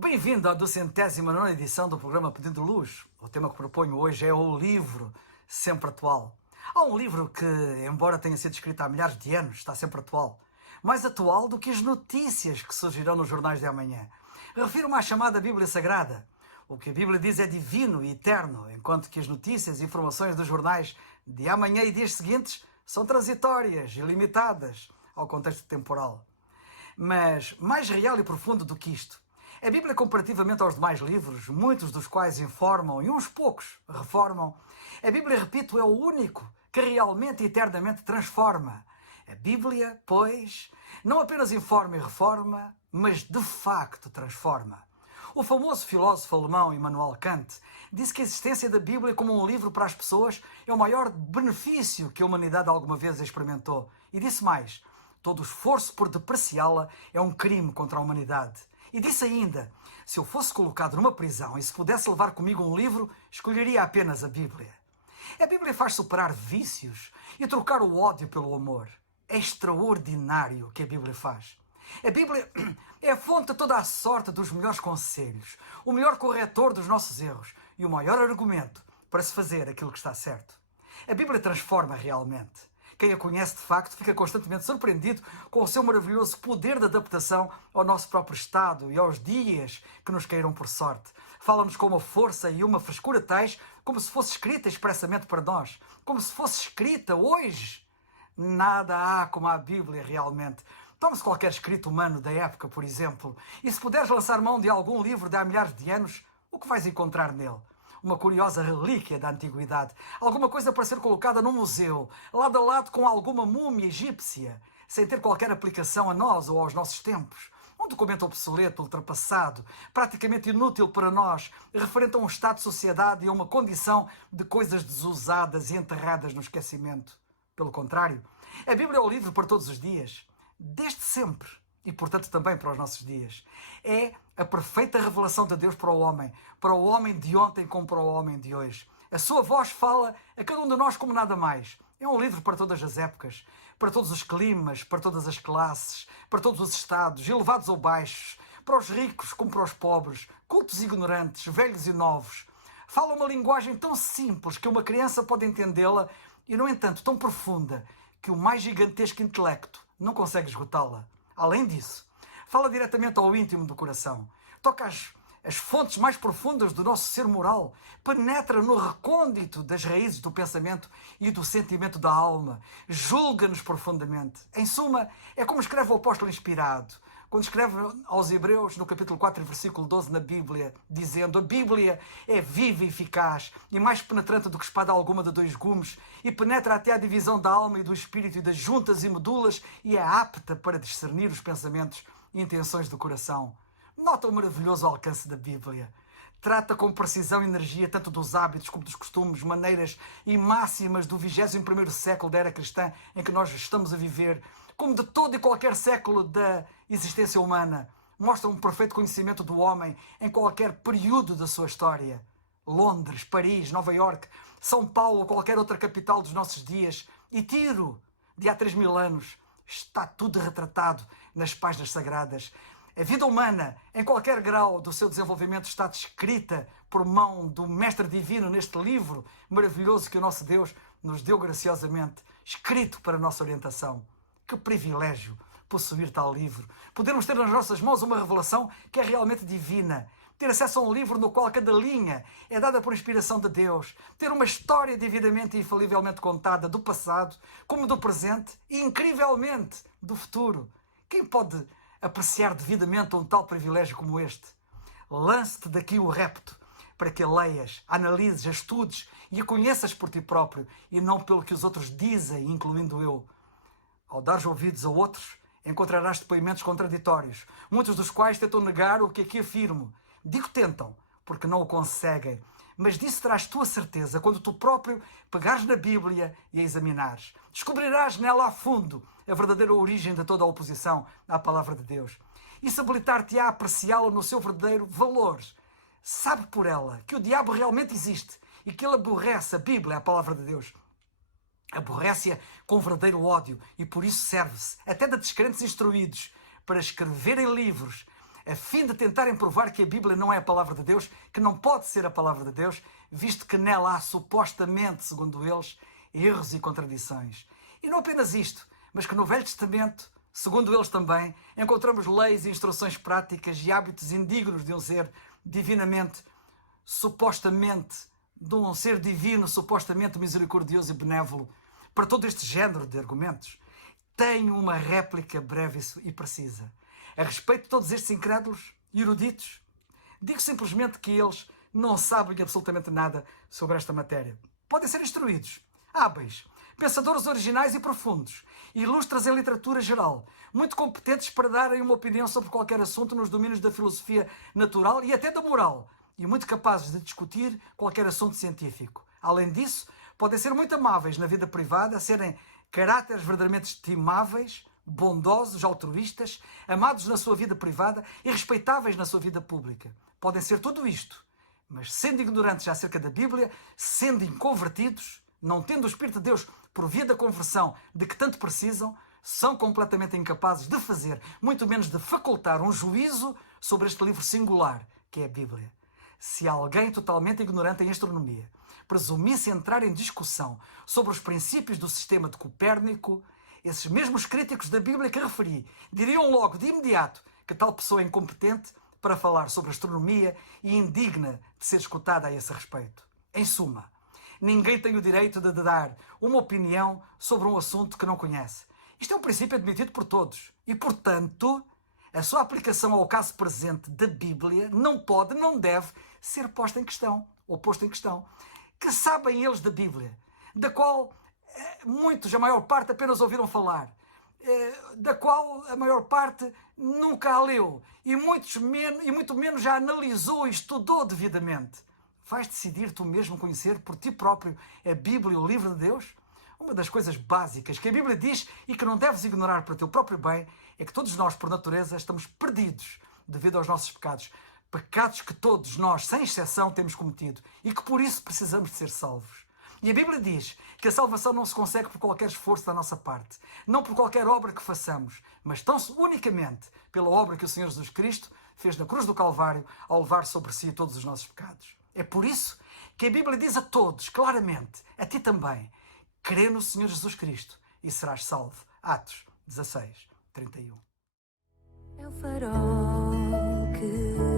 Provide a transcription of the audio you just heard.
Bem-vindo à 209ª edição do programa Pedindo Luz. O tema que proponho hoje é o livro sempre atual. Há um livro que, embora tenha sido escrito há milhares de anos, está sempre atual. Mais atual do que as notícias que surgirão nos jornais de amanhã. Refiro-me à chamada Bíblia Sagrada. O que a Bíblia diz é divino e eterno, enquanto que as notícias e informações dos jornais de amanhã e dias seguintes são transitórias e limitadas ao contexto temporal. Mas mais real e profundo do que isto, a Bíblia, comparativamente aos demais livros, muitos dos quais informam e uns poucos reformam, a Bíblia, repito, é o único que realmente e eternamente transforma. A Bíblia, pois, não apenas informa e reforma, mas de facto transforma. O famoso filósofo alemão Immanuel Kant disse que a existência da Bíblia como um livro para as pessoas é o maior benefício que a humanidade alguma vez experimentou. E disse mais: todo esforço por depreciá-la é um crime contra a humanidade. E disse ainda: se eu fosse colocado numa prisão e se pudesse levar comigo um livro, escolheria apenas a Bíblia. A Bíblia faz superar vícios e trocar o ódio pelo amor. É extraordinário o que a Bíblia faz. A Bíblia é a fonte de toda a sorte dos melhores conselhos, o melhor corretor dos nossos erros e o maior argumento para se fazer aquilo que está certo. A Bíblia transforma realmente. Quem a conhece de facto fica constantemente surpreendido com o seu maravilhoso poder de adaptação ao nosso próprio estado e aos dias que nos caíram por sorte. Fala-nos com uma força e uma frescura tais como se fosse escrita expressamente para nós, como se fosse escrita hoje. Nada há como a Bíblia realmente. Tome-se qualquer escrito humano da época, por exemplo, e se puderes lançar mão de algum livro de há milhares de anos, o que vais encontrar nele? Uma curiosa relíquia da antiguidade, alguma coisa para ser colocada num museu, lado a lado com alguma múmia egípcia, sem ter qualquer aplicação a nós ou aos nossos tempos. Um documento obsoleto, ultrapassado, praticamente inútil para nós, referente a um estado de sociedade e a uma condição de coisas desusadas e enterradas no esquecimento. Pelo contrário, a Bíblia é o livro para todos os dias, desde sempre. E, portanto, também para os nossos dias. É a perfeita revelação de Deus para o homem de ontem como para o homem de hoje. A sua voz fala a cada um de nós como nada mais. É um livro para todas as épocas, para todos os climas, para todas as classes, para todos os estados, elevados ou baixos, para os ricos como para os pobres, cultos e ignorantes, velhos e novos. Fala uma linguagem tão simples que uma criança pode entendê-la e, no entanto, tão profunda que o mais gigantesco intelecto não consegue esgotá-la. Além disso, fala diretamente ao íntimo do coração, toca as fontes mais profundas do nosso ser moral, penetra no recôndito das raízes do pensamento e do sentimento da alma, julga-nos profundamente. Em suma, é como escreve o apóstolo inspirado, quando escreve aos Hebreus, no capítulo 4, versículo 12, na Bíblia, dizendo: a Bíblia é viva e eficaz e mais penetrante do que espada alguma de dois gumes e penetra até à divisão da alma e do espírito e das juntas e medulas e é apta para discernir os pensamentos e intenções do coração. Nota o maravilhoso alcance da Bíblia. Trata com precisão e energia tanto dos hábitos como dos costumes, maneiras e máximas do 21º século da era cristã em que nós estamos a viver, como de todo e qualquer século da existência humana. Mostra um perfeito conhecimento do homem em qualquer período da sua história. Londres, Paris, Nova Iorque, São Paulo ou qualquer outra capital dos nossos dias, e Tiro, de há 3000 anos, está tudo retratado nas páginas sagradas. A vida humana, em qualquer grau do seu desenvolvimento, está descrita por mão do Mestre Divino neste livro maravilhoso que o nosso Deus nos deu graciosamente, escrito para a nossa orientação. Que privilégio possuir tal livro. Podermos ter nas nossas mãos uma revelação que é realmente divina. Ter acesso a um livro no qual cada linha é dada por inspiração de Deus. Ter uma história devidamente e infalivelmente contada do passado, como do presente e, incrivelmente, do futuro. Quem pode apreciar devidamente um tal privilégio como este? Lance-te daqui o repto, para que a leias, a analises, a estudes e a conheças por ti próprio, e não pelo que os outros dizem, incluindo eu. Ao dares ouvidos a outros, encontrarás depoimentos contraditórios, muitos dos quais tentam negar o que aqui afirmo. Digo tentam, porque não o conseguem, mas disso terás tu a certeza quando tu próprio pegares na Bíblia e a examinares. Descobrirás nela a fundo a verdadeira origem de toda a oposição à palavra de Deus. Isso habilitar-te a apreciá-la no seu verdadeiro valor. Sabe por ela que o diabo realmente existe e que ele aborrece a Bíblia, a palavra de Deus. Aborrece-a com verdadeiro ódio e por isso serve-se, até de descrentes instruídos, para escreverem livros a fim de tentarem provar que a Bíblia não é a palavra de Deus, que não pode ser a palavra de Deus, visto que nela há supostamente, segundo eles, erros e contradições. E não apenas isto, mas que no Velho Testamento, segundo eles também, encontramos leis e instruções práticas e hábitos indignos de um ser divinamente, supostamente, de um ser divino, supostamente misericordioso e benévolo. Para todo este género de argumentos, tenho uma réplica breve e precisa. A respeito de todos estes incrédulos e eruditos, digo simplesmente que eles não sabem absolutamente nada sobre esta matéria. Podem ser instruídos, hábeis, pensadores originais e profundos, ilustras em literatura geral, muito competentes para darem uma opinião sobre qualquer assunto nos domínios da filosofia natural e até da moral, e muito capazes de discutir qualquer assunto científico. Além disso, podem ser muito amáveis na vida privada, serem caráteres verdadeiramente estimáveis, bondosos, altruístas, amados na sua vida privada e respeitáveis na sua vida pública. Podem ser tudo isto, mas sendo ignorantes acerca da Bíblia, sendo inconvertidos, não tendo o Espírito de Deus por via da conversão de que tanto precisam, são completamente incapazes de fazer, muito menos de facultar um juízo sobre este livro singular, que é a Bíblia. Se alguém totalmente ignorante em astronomia presumisse entrar em discussão sobre os princípios do sistema de Copérnico, esses mesmos críticos da Bíblia que referi diriam logo de imediato que tal pessoa é incompetente para falar sobre astronomia e indigna de ser escutada a esse respeito. Em suma, ninguém tem o direito de dar uma opinião sobre um assunto que não conhece. Isto é um princípio admitido por todos e, portanto, a sua aplicação ao caso presente da Bíblia não pode, não deve ser posta em questão, ou posto em questão. Que sabem eles da Bíblia, da qual muitos, a maior parte, apenas ouviram falar, da qual a maior parte nunca a leu e muito menos já analisou e estudou devidamente. Vais decidir tu mesmo conhecer por ti próprio a Bíblia, o livro de Deus? Uma das coisas básicas que a Bíblia diz e que não deves ignorar para o teu próprio bem é que todos nós, por natureza, estamos perdidos devido aos nossos pecados. Pecados que todos nós, sem exceção, temos cometido e que por isso precisamos de ser salvos. E a Bíblia diz que a salvação não se consegue por qualquer esforço da nossa parte, não por qualquer obra que façamos, mas tão unicamente pela obra que o Senhor Jesus Cristo fez na cruz do Calvário ao levar sobre si todos os nossos pecados. É por isso que a Bíblia diz a todos, claramente, a ti também, crê no Senhor Jesus Cristo e serás salvo. Atos 16, 31. É o farol que